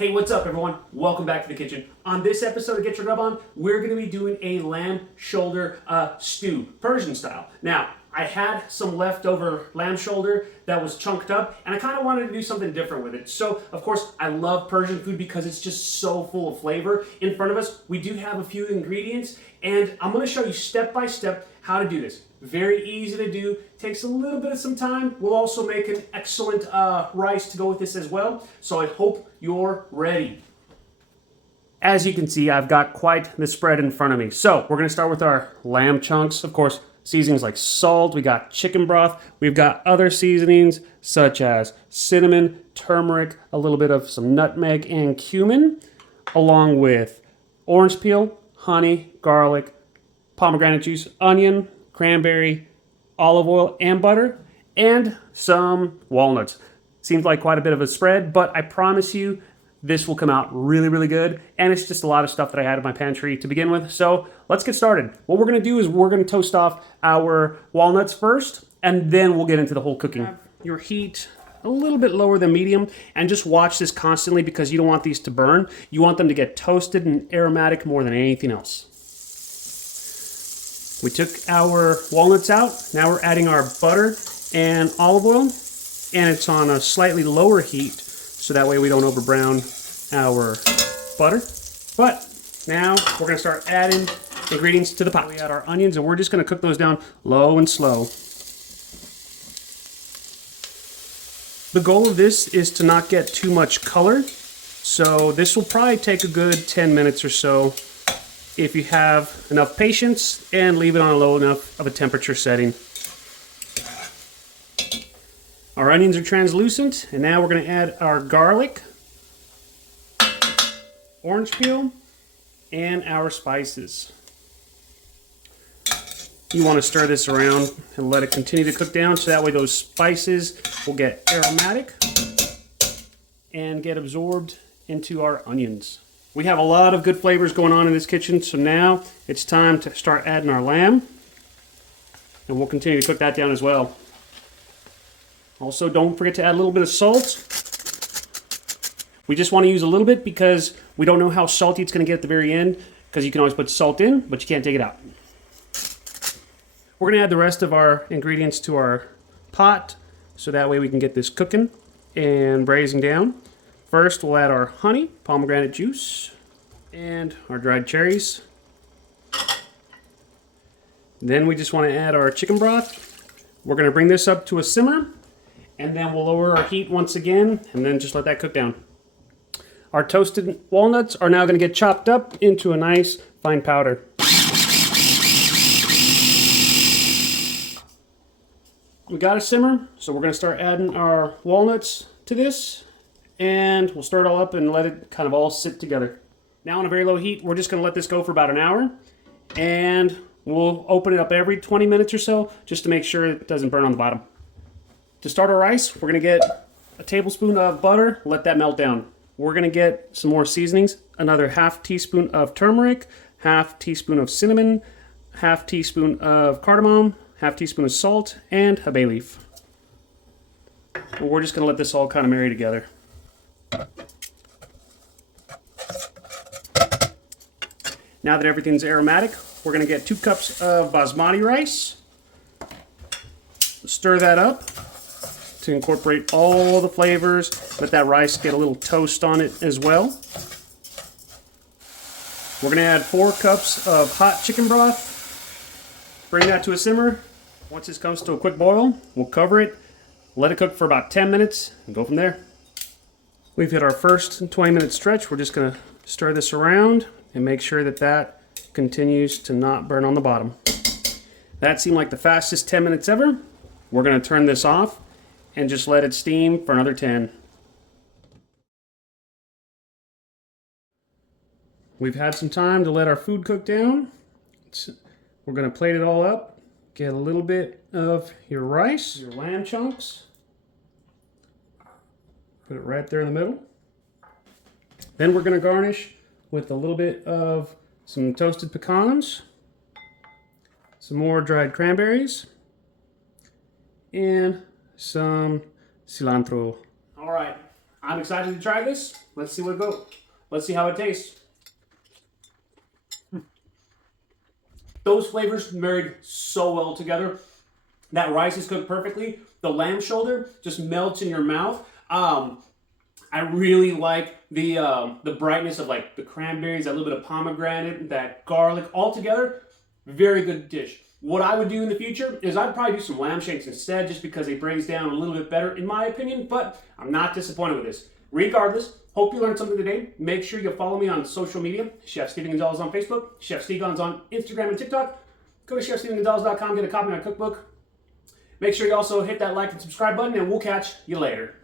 Hey, what's up everyone? Welcome back to the kitchen. On this episode of Get Your Grub On, we're gonna be doing a lamb shoulder stew, Persian style. Now, I had some leftover lamb shoulder that was chunked up, and I kind of wanted to do something different with it. So, of course, I love Persian food because it's just so full of flavor. In front of us, we do have a few ingredients, and I'm gonna show you step by step how to do this. Very easy to do, takes a little bit of some time. We'll also make an excellent rice to go with this as well. So I hope you're ready. As you can see, I've got quite the spread in front of me. So we're gonna start with our lamb chunks. Of course, seasonings like salt, we got chicken broth, we've got other seasonings such as cinnamon, turmeric, a little bit of some nutmeg and cumin, along with orange peel, honey, garlic, pomegranate juice, onion, cranberry, olive oil, and butter, and some walnuts. Seems like quite a bit of a spread, but I promise you this will come out really, really good. And it's just a lot of stuff that I had in my pantry to begin with. So let's get started. What we're gonna do is we're gonna toast off our walnuts first, and then we'll get into the whole cooking. Your heat a little bit lower than medium, and just watch this constantly because you don't want these to burn. You want them to get toasted and aromatic more than anything else. We took our walnuts out. Now we're adding our butter and olive oil, and it's on a slightly lower heat, so that way we don't overbrown our butter. But now we're gonna start adding ingredients to the pot. We add our onions, and we're just gonna cook those down low and slow. The goal of this is to not get too much color, so this will probably take a good 10 minutes or so if you have enough patience and leave it on a low enough of a temperature setting. Our onions are translucent, and now we're going to add our garlic, orange peel, and our spices. You want to stir this around and let it continue to cook down, so that way those spices will get aromatic and get absorbed into our onions. We have a lot of good flavors going on in this kitchen, so now it's time to start adding our lamb, and we'll continue to cook that down as well. Also, don't forget to add a little bit of salt. We just want to use a little bit because we don't know how salty it's going to get at the very end, because you can always put salt in, but you can't take it out. We're going to add the rest of our ingredients to our pot, so that way we can get this cooking and braising down. First, we'll add our honey, pomegranate juice, and our dried cherries. Then we just want to add our chicken broth. We're going to bring this up to a simmer, and then we'll lower our heat once again, and then just let that cook down. Our toasted walnuts are now going to get chopped up into a nice fine powder. We got a simmer, so we're going to start adding our walnuts to this. And we'll stir it all up and let it kind of all sit together. Now on a very low heat, we're just gonna let this go for about an hour. And we'll open it up every 20 minutes or so, just to make sure it doesn't burn on the bottom. To start our rice, we're gonna get a tablespoon of butter, let that melt down. We're gonna get some more seasonings, another half teaspoon of turmeric, half teaspoon of cinnamon, half teaspoon of cardamom, half teaspoon of salt, and a bay leaf. We're just gonna let this all kind of marry together. Now that everything's aromatic, we're going to get 2 cups of basmati rice. Stir that up to incorporate all the flavors. Let that rice get a little toast on it as well. We're going to add 4 cups of hot chicken broth. Bring that to a simmer. Once this comes to a quick boil, we'll cover it, let it cook for about 10 minutes, and go from there. We've hit our first 20-minute stretch. We're just going to stir this around and make sure that that continues to not burn on the bottom. That seemed like the fastest 10 minutes ever. We're going to turn this off and just let it steam for another 10. We've had some time to let our food cook down. We're going to plate it all up. Get a little bit of your rice, your lamb chunks. Put it right there in the middle. Then we're going to garnish with a little bit of some toasted pecans, some more dried cranberries, and some cilantro. All right, I'm excited to try this. Let's see what it goes. Let's see how it tastes. Those flavors married so well together. That rice is cooked perfectly. The lamb shoulder just melts in your mouth. I really like the brightness of like the cranberries, that little bit of pomegranate, that garlic, all together. Very good dish. What I would do in the future is I'd probably do some lamb shanks instead, just because it brings down a little bit better in my opinion, but I'm not disappointed with this. Regardless, hope you learned something today. Make sure you follow me on social media. Chef Steven Gonzalez on Facebook, Chef Steve Gonz on Instagram and TikTok. Go to chefstevengonzalez.com, get a copy of my cookbook. Make sure you also hit that like and subscribe button, and we'll catch you later.